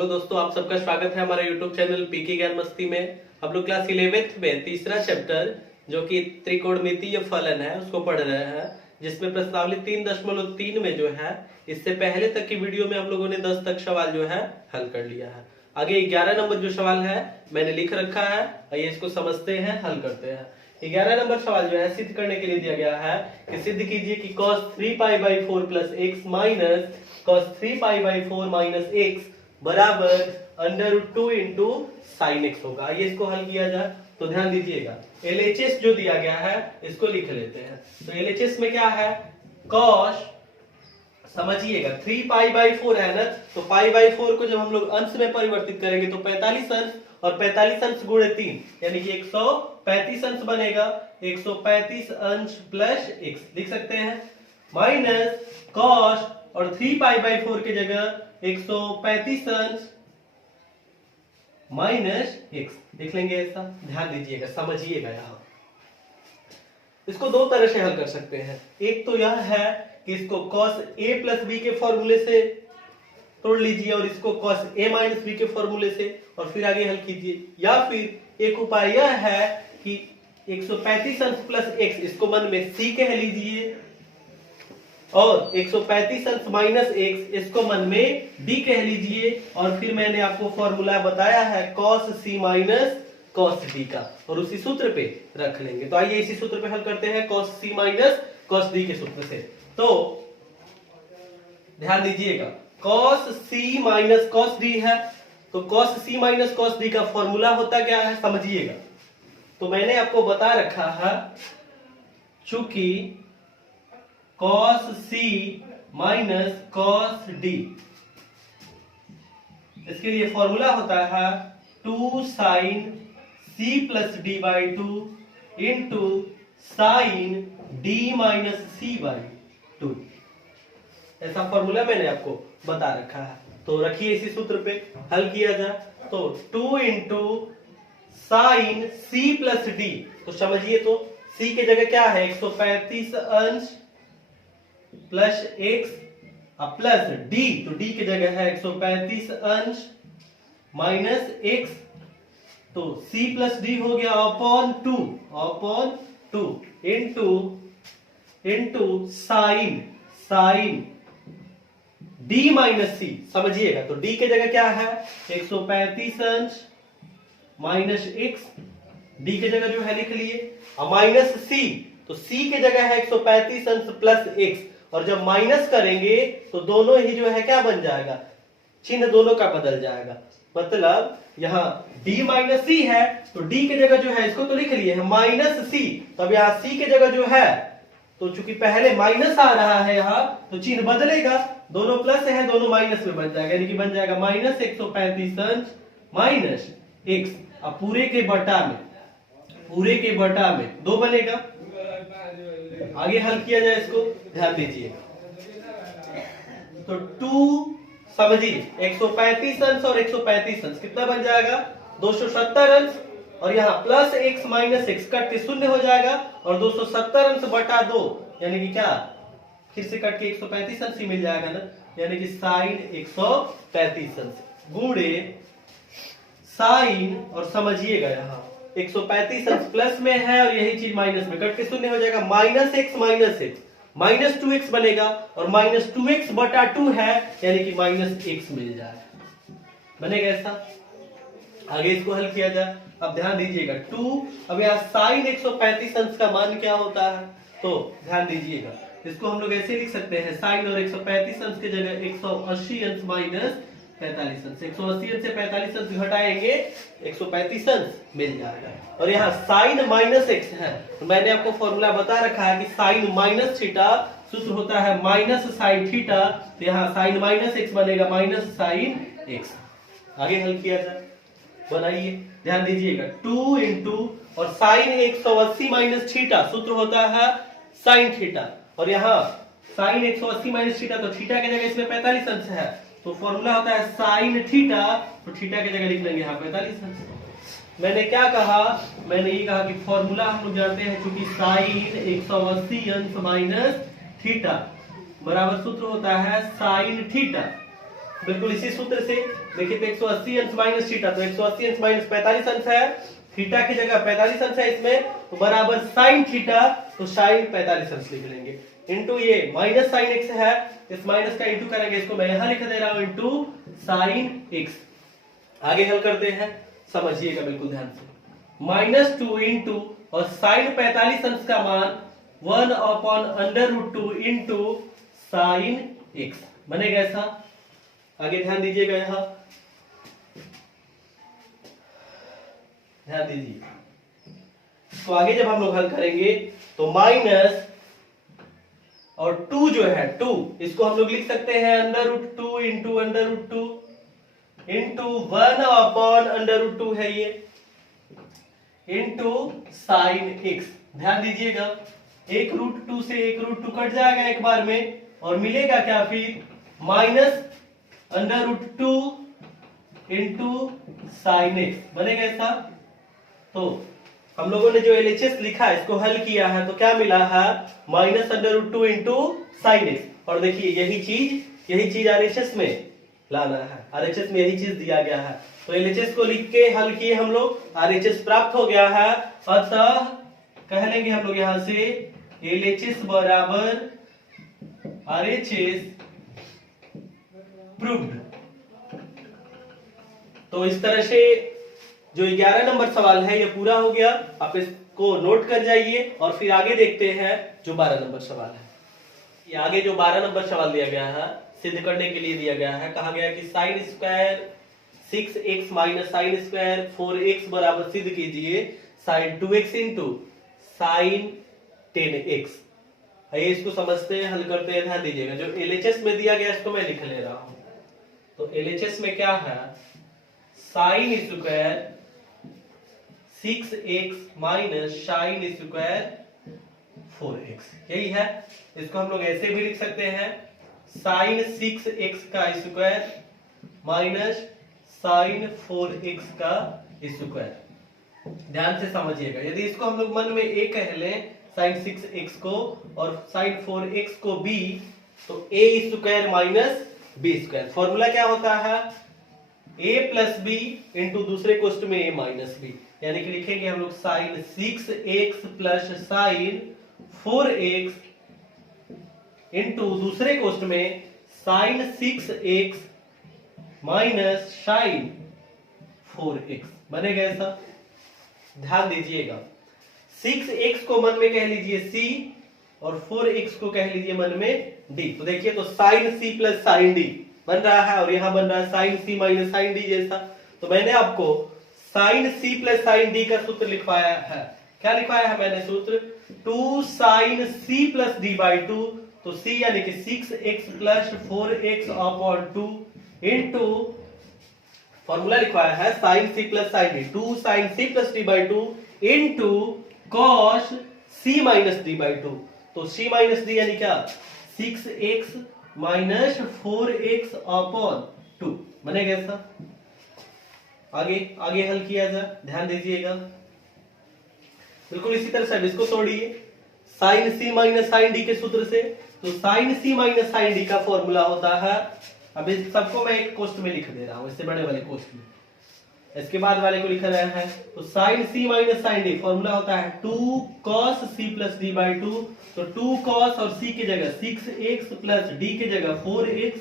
Hello दोस्तों, आप सबका स्वागत है हमारे YouTube चैनल पीके ज्ञान मस्ती में। हम लोग क्लास 11th में तीसरा चैप्टर जो कि त्रिकोणमितीय फलन है उसको पढ़ रहे हैं, जिसमें प्रश्नावली 3.3 में जो है इससे पहले तक की वीडियो में हम लोगों ने 10 तक सवाल जो है हल कर लिया है। आगे 11 नंबर जो सवाल है मैंने लिख रखा है, आइए इसको समझते हैं, हल करते हैं। 11 नंबर सवाल जो है सिद्ध करने के लिए दिया गया है कि सिद्ध कीजिए कि cos 3π/4 plus x minus cos 3π/4 minus x बराबर √2 इंटू साइन एक्स होगा। आइए इसको हल किया जाए। तो ध्यान दीजिएगा, LHS जो दिया गया है इसको लिख लेते हैं। तो LHS में क्या है, cos समझिएगा 3π/4 है ना, तो π/4 को जब हम लोग अंश में परिवर्तित करेंगे तो 45 अंश और 45 अंश गुणे 3 यानी कि 135 अंश बनेगा। 135 अंश प्लस x लिख सकते हैं, माइनस cos और 3π/4 की जगह 135 अंश माइनस x लिख लेंगे। ऐसा ध्यान दीजिएगा, समझिएगा। यहां इसको दो तरह से हल कर सकते हैं। एक तो यह है कि इसको cos a प्लस b के फॉर्मूले से तोड़ लीजिए और इसको cos a माइनस b के फॉर्मूले से और फिर आगे हल कीजिए, या फिर एक उपाय यह है कि 135 अंश प्लस x इसको मन में c कह लीजिए और 135 अंश माइनस x इसको मन में d कह लीजिए, और फिर मैंने आपको फॉर्मूला बताया है cos c minus cos d का, और उसी सूत्र पे रख लेंगे। तो आइए इसी सूत्र पे हल करते हैं, cos c minus cos d के सूत्र से। तो ध्यान दीजिएगा, cos c minus cos d है, तो cos c minus cos d का फॉर्मूला होता क्या है समझिएगा। तो मैंने आपको बता रखा है, चूंकि cos c minus cos d इसके लिए फॉर्मूला होता है 2 sin c plus d/2 into sine d minus c/2। ऐसा फॉर्मूला मैंने आपको बता रखा है। तो रखिए इसी सूत्र पे, हल किया जाए तो 2 into sine c plus d, तो समझिए तो c की जगह क्या है 135 अंश प्लस x प्लस d, तो d की जगह है 135 अंश माइनस x, तो c प्लस d हो गया upon 2 into sign d minus c। समझिएगा तो d की जगह क्या है 135 अंश माइनस x, d की जगह जो है लिख लिए, माइनस c, तो c की जगह है 135 अंश प्लस x, और जब माइनस करेंगे तो दोनों ही जो है क्या बन जाएगा, चिन्ह दोनों का बदल जाएगा। मतलब यहाँ d माइनस c है तो d की जगह जो है इसको तो लिख लिए है माइनस c, तो अब यहाँ c की जगह जो है, तो चूंकि पहले माइनस आ रहा है यहाँ तो चिन्ह बदलेगा, दोनों प्लस है दोनों माइनस में बन जाएगा, यानी कि बन जाएगा माइनस 135 अंश माइनस x, अब पूरे के बटा में 2 बनेगा। आगे हल किया जाए इसको, ध्यान दीजिए। तो 2 समझिए 135 अंश और 135 अंश कितना बन जाएगा 270 अंश, और यहाँ plus x minus x cut के शून्य हो जाएगा, और 270 अंश बटा 2 यानी कि क्या, फिर से कट के 135 अंश ही मिल जाएगा ना, यानी कि साइन 135 अंश गुणे साइन, और समझिएगा यहाँ 135 अंश प्लस में है और यही चीज माइनस में, कट के शून्य हो जाएगा, माइनस x माइनस 2x बनेगा, और माइनस 2x बटा 2 है यानी कि माइनस x मिल जाएगा, बनेगा ऐसा। आगे इसको हल किया जाए। अब ध्यान दीजिएगा 2, अब यहाँ साइन 135 अंश का मान क्या होता है, तो ध्यान दीजिएगा इसको हम लोग ऐसे लिख सकते हैं, साइन और 135 अंश की जगह 180 अंश माइनस 45 अंश, 180 अंश से 45 अंश घटाएंगे 135 अंश मिल जाएगा। और यहाँ साइन माइनस x है, तो मैंने आपको फॉर्मूला बता रखा है कि साइन माइनस थीटा सूत्र होता है माइनस साइन थीटा, तो यहाँ साइन माइनस x बनेगा माइनस साइन x। आगे हल किया जाए, बनाइए, ध्यान दीजिएगा 2 इंटू और साइन 180 माइनस थीटा सूत्र होता है साइन थीटा, और यहाँ साइन 180 माइनस थीटा, तो थीटा की जगह इसमें 45 अंश है, तो फॉर्मूला होता है साइन थीटा, तो थीटा की जगह लिख लेंगे यहाँ 45 अंश। मैंने क्या कहा, मैंने ये कहा कि फॉर्मूला हम लोग जानते हैं, क्योंकि साइन 180 अंश माइनस थीटा बराबर सूत्र होता है साइन थीटा बिल्कुल इसी सूत्र से देखिए, तो 180 अंश माइनस थीटा, तो 180 अंश माइनस 45 अंश है, थीटा की जगह 45 अंश है इसमें, तो बराबर साइन थीटा, तो साइन 45 अंश लिख लेंगे, इंटू ये माइनस साइन एक्स है, इस माइनस का इंटू करेंगे, इसको मैं यहां लिख दे रहा हूं इंटू साइन एक्स। आगे हल करते हैं, समझिएगा बिल्कुल ध्यान से। -2 इंटू और साइन 45 अंश का मान 1/√2 इंटू साइन एक्स बनेगा ऐसा। आगे ध्यान दीजिएगा, यहां ध्यान दीजिए, तो आगे जब हम लोग हल करेंगे तो माइनस और 2 जो है 2, इसको हम लोग लिख सकते हैं √2 इंटू √2 इंटू 1/√2 है ये, इंटू साइन एक्स। ध्यान दीजिएगा, एक √2 से एक √2 कट जाएगा एक बार में, और मिलेगा क्या फिर -√2 इंटू साइन एक्स बनेगा ऐसा। तो हम लोगों ने जो LHS लिखा है इसको हल किया है, तो क्या मिला है -√2 इंटू साइन एक्स। और देखिए यही चीज RHS में लाना है, RHS में यही चीज दिया गया है, तो LHS को लिख के हल किए हम लोग, RHS प्राप्त हो गया है, अतः कह लेंगे हम लोग यहां से LHS बराबर RHS प्रूव्ड। तो इस तरह से जो 11 नंबर सवाल है ये पूरा हो गया, आप इसको नोट कर जाइए, और फिर आगे देखते हैं जो 12 नंबर सवाल है। ये आगे जो 12 नंबर सवाल दिया गया है, सिद्ध करने के लिए दिया गया है, कहा गया कि sine square 6x minus sine square 4x बराबर सिद्ध कीजिए sign 2x into sine 10x। आइए इसको समझते हैं, हल करते हैं। ध्यान दीजिएगा, जो LHS में दिया गया इसको मैं लिख ले रहा हूं। तो LHS में क्या है, sine square 6x minus sine square 4x, यही है। इसको हम लोग ऐसे भी लिख सकते हैं, साइन 6x का स्क्वायर माइनस साइन 4x का स्क्वायर। ध्यान से समझिएगा, यदि इसको हम लोग मन में a कह लें साइन 6x को, और साइन 4x को b, तो a square minus b square. Formula क्या होता है, a प्लस बी इंटू दूसरे कोष्ट में a माइनस बी, यानी कि लिखेंगे हम लोग sign 6x plus sign 4x into दूसरे कोष्ट में sign 6x minus sign 4x बनेगा ऐसा। ध्यान दीजिएगा, 6x को मन में कह लीजिए c, और 4x को कह लीजिए मन में d। तो देखिए, तो sine c plus sine d बन रहा है, और यहां बन रहा है sine c minus sine d जैसा। तो मैंने आपको sine c plus sine d का सूत्र लिखवाया है। क्या लिखवाया है मैंने सूत्र, 2 sine c plus d by 2, तो c यानी कि 6x plus 4x upon 2 into formula लिखवाया है sine c plus sine d, 2 sine c plus d by 2 into cos c minus d by 2। तो c माइनस d यानी क्या, 6x minus 4x upon 2 बनेगा ऐसा। आगे हल किया जाए, ध्यान दीजिएगा, बिल्कुल इसी तरह से इसको तोड़िए sine c minus sine d के सूत्र से। तो sine c minus sine d का फॉर्मूला होता है, अब इस सबको मैं एक कोष्ट में लिख दे रहा हूं, इससे बड़े वाले कोष्ट में, इसके बाद वाले को लिख रहे हैं। तो sine c minus sine d formula होता है 2 cos c plus d by 2, तो 2 cos और c की जगह 6x प्लस d की जगह 4x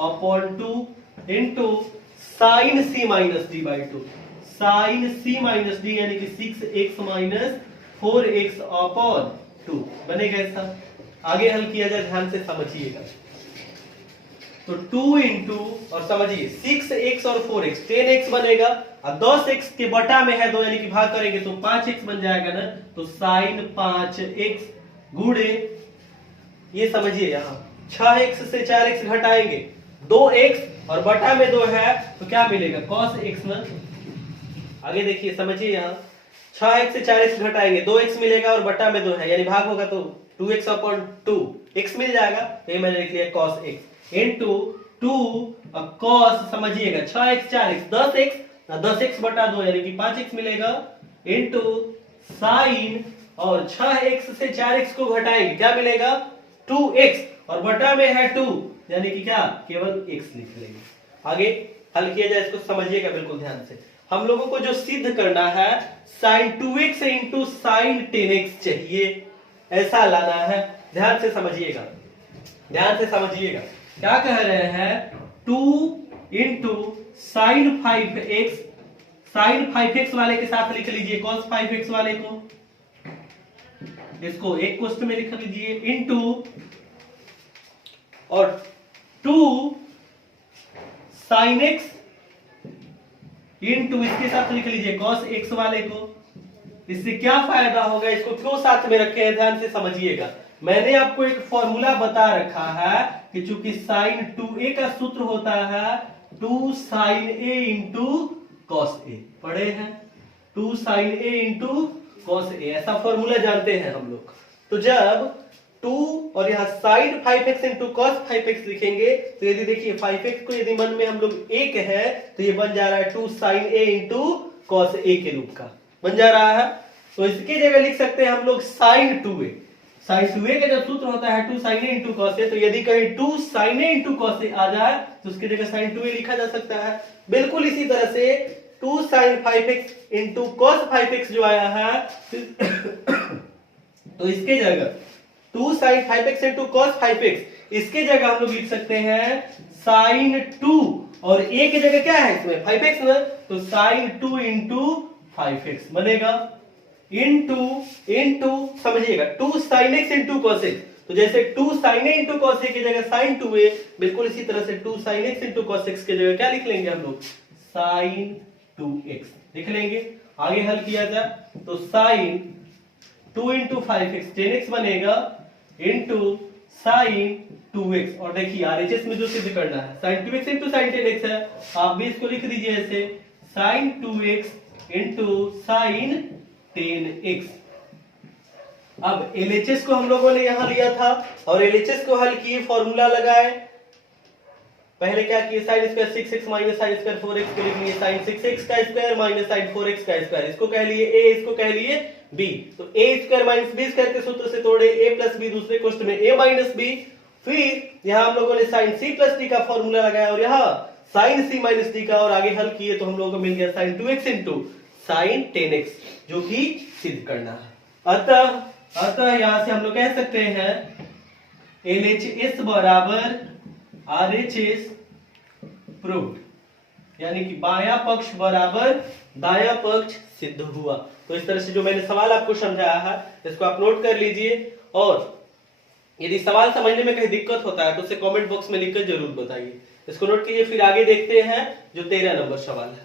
upon 2 into sine c minus d by 2, sine c minus d यानी कि 6x माइनस 4x अपॉन 2 बनेगा ऐसा। आगे हल किया जाए, ध्यान से समझिएगा, तो 2 इंटू और समझिए 6x और 4x 10x बनेगा, और 10x के बटा में है 2 यानी कि भाग करेंगे तो 5x बन जाएगा ना, तो साइन 5x गुणे, ये समझिए यहाँ 6x से 4x घटाएंगे 2x और बटा में 2 है तो क्या मिलेगा, cos x ना। आगे देखिए समझिए, यहाँ 6x से 4x घटाएंगे 2x मिलेगा और बटा में 2 है यानी भाग होगा तो 2x अपॉन 2 x मिल जाएगा, तो ये मैंने लिख लिया cos x इंटू 2 cos, समझिएगा 6x 4x 10x, 10x बटा 2 यानी कि 5x मिलेगा, इंटू साइन, और 6x से 4x को घटाएंगे क्या मिलेगा 2x, और बटा में है 2 यानी कि क्या केवल x लिख लेंगे। आगे हल किया जाए, इसको समझिएगा बिल्कुल ध्यान से। हम लोगों को जो सिद्ध करना है sin 2x into sine 10x चाहिए, ऐसा लाना है। ध्यान से समझिएगा, ध्यान से समझिएगा। क्या कह रहे हैं, 2 into sign 5x, sign 5x वाले के साथ लिख लीजिए cos 5x वाले को, इसको एक क्वेश्चन में लिख लीजिए, इंटू और 2 साइन x इंटू इसके साथ लिख लीजिए cos x वाले को। इससे क्या फायदा होगा, इसको क्यों साथ में रखे हैं, ध्यान से समझिएगा। मैंने आपको एक फॉर्मूला बता रखा है कि चूंकि साइन 2a का सूत्र होता है 2 sine a into cos A, पढ़े हैं 2 sine a into cos A, ऐसा फॉर्मूला जानते हैं हम लोग। तो जब 2 और यहाँ sign 5x into cos 5x लिखेंगे तो यदि देखिए 5x को यदि मन में हम लोग a है तो ये बन जा रहा है 2 sine a into cos A के रूप का बन जा रहा है। तो इसकी जगह लिख सकते हैं हम लोग साइन 2a, साइन 2a का जो सूत्र होता है 2 sine a into cos A, तो यदि कहीं 2 sine a into cos A आ जाए तो उसकी जगह साइन 2a लिखा जा सकता है। बिल्कुल इसी तरह से 2 sign 5x into cos 5x जो आया है तो इसके जगह 2 sign 5x into cos 5x, इसके जगह हम लोग लिख सकते हैं साइन 2 और a की जगह क्या है इसमें 5x ना, तो साइन 2 इंटू 5x बनेगा, इंटू समझिएगा 2 sine x into cos x, तो जैसे 2 sine a into cos a की जगह साइन 2a, बिल्कुल इसी तरह से 2 sine x into cos x की जगह क्या लिख लेंगे हम लोग साइन 2x लिख लेंगे। आगे हल किया जाए तो साइन 2 इंटू 5x 10x बनेगा, इंटू साइन 2x, और देखिए RHS में जो सिद्ध करना है sign 2x into sine 10x है, आप भी इसको लिख दीजिए ऐसे sign 2x into sine 10x। अब LHS को हम लोगों ने यहां लिया था और LHS को हल किए, फॉर्मूला लगाए। पहले क्या किए, sine square 6x minus sine square 4x को लिख लिए साइन 6x का स्क्वायर माइनस साइन 4x का स्क्वायर, इसको कह लिए a, इसको कह लिए b। तो a square minus b square के सूत्र से तोड़े a प्लस b, दूसरे क्वेश्चन में a माइनस b। फिर यहां हम लोगों ने साइन c प्लस d का फॉर्मूला लगाया और यहां साइन c माइनस d का, और आगे हल किए तो हम लोगों को मिल गया sign 2x into sine 10x, जो कि सिद्ध करना है। अतः यहां से हम लोग कह सकते हैं LHS बराबर RHS प्रूव्ड, यानी कि बायां पक्ष बराबर दायां पक्ष सिद्ध हुआ। तो इस तरह से जो मैंने सवाल आपको समझाया है इसको आप नोट कर लीजिए, और यदि सवाल समझने में कहीं दिक्कत होता है तो उसे कमेंट बॉक्स में लिखकर जरूर बताइए। इसको नोट कीजिए। फिर आगे देखते हैं जो 13 नंबर सवाल है।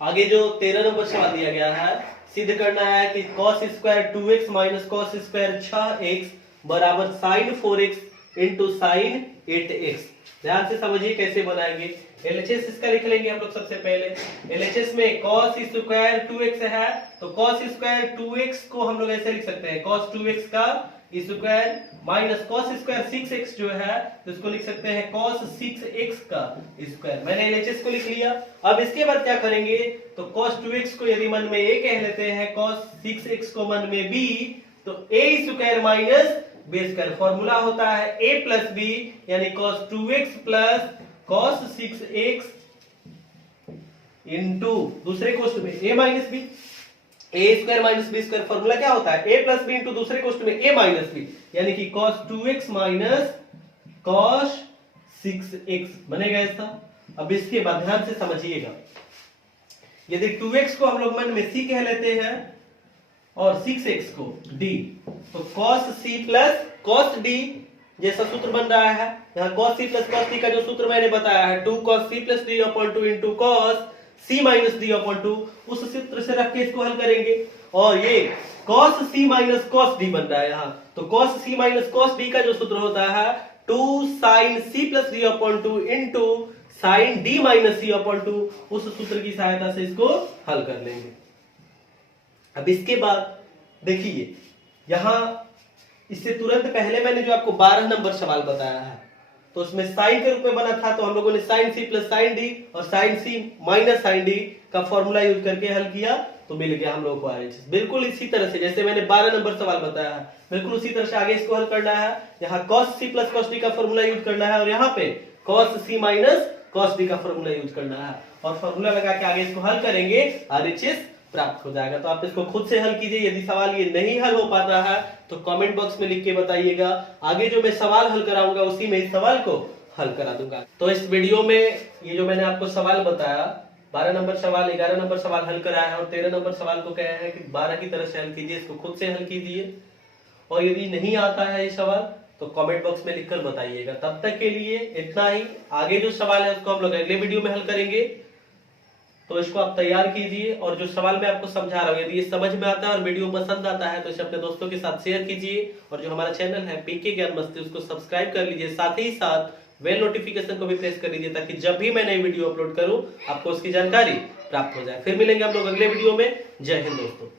आगे जो 13 नंबर सवाल दिया गया है, सिद्ध करना है कि cos square 2x minus cos square 6x बराबर sign 4x into sine 8x। ध्यान से समझिए कैसे बनाएंगे। LHS इसका लिख लेंगे हम लोग सबसे पहले। LHS में cos स्क्वायर 2x है तो cos स्क्वायर 2x को हम लोग ऐसे लिख सकते हैं cos 2x का square minus cos square 6x जो है तो इसको लिख सकते हैं cos 6x का स्क्वायर। मैंने LHS को लिख लिया। अब इसके बाद क्या करेंगे, तो cos 2x को यदि मन में a कह लेते हैं, cos 6x को मन में b, तो a square minus b square, formula होता है a प्लस b, यानी cos 2x plus cos 6x into दूसरे क्वेश्चन में a minus b, a square minus b square, formula क्या होता है a प्लस b इंटू दूसरे क्वेश्चन में a माइनस b, यानी कि cos 2x minus cos 6x बनेगा इसका। अब इसके बाद ध्यान से समझिएगा, यदि 2x को हम लोग मन में c कह लेते हैं और 6x को d, तो cos c plus cos d जैसा सूत्र बन रहा है। यहाँ cos c plus cos d का जो सूत्र मैंने बताया है 2 cos c plus d upon 2 into cos c minus d upon 2, उस सूत्र से रख के इसको हल करेंगे। और ये cos c minus cos d बन रहा है यहाँ, तो cos c minus cos d का जो सूत्र होता है 2 sin c plus d upon 2 into sin d minus c upon 2, उस सूत्र की सहायता से इसको हल कर लेंगे। अब इसके बाद देखिए यहां इससे तुरंत पहले मैंने जो आपको 12 नंबर सवाल बताया है तो उसमें साइन के रूप में बना था, तो हम लोगों ने sine C plus sine D और sine C minus sine D का फॉर्मूला यूज करके हल किया तो मिल गया हम लोगों को RHS। बिल्कुल इसी तरह से जैसे मैंने 12 नंबर सवाल बताया है, बिल्कुल उसी तरह से आगे इसको हल करना है। यहाँ cos c plus cos d का फॉर्मूला यूज करना है और यहाँ पे cos c minus cos b का फॉर्मूला यूज करना है और फॉर्मूला लगा के आगे इसको हल करेंगे RHS प्राप्त हो जाएगा। तो आप इसको खुद से हल कीजिए। यदि सवाल ये नहीं हल हो पा रहा है तो कमेंट बॉक्स में लिख के बताइएगा। आगे जो मैं सवाल हल कराऊंगा उसी में इस सवाल को हल करा दूंगा। तो इस वीडियो में ये जो मैंने आपको सवाल बताया 12 नंबर सवाल 11 नंबर सवाल हल कराया है और 13 नंबर सवाल को कहा है कि 12 की तरह से हल कीजिए। इसको खुद से हल कीजिए और यदि नहीं आता है ये सवाल तो कमेंट बॉक्स में लिखकर बताइएगा। तब तक के लिए इतना ही। आगे जो सवाल है उसको हम लोग अगले वीडियो में हल करेंगे। तो इसको आप तैयार कीजिए और जो सवाल मैं आपको समझा रहा हूँ यदि ये समझ में आता है और वीडियो पसंद आता है तो इसे अपने दोस्तों के साथ शेयर कीजिए और जो हमारा चैनल है पीके ज्ञान मस्ती उसको सब्सक्राइब कर लीजिए। साथ ही साथ बेल नोटिफिकेशन को भी प्रेस कर लीजिए ताकि जब भी मैं नई वीडियो अपलोड करूं आपको उसकी जानकारी प्राप्त हो जाए। फिर मिलेंगे हम लोग अगले वीडियो में। जय हिंद दोस्तों।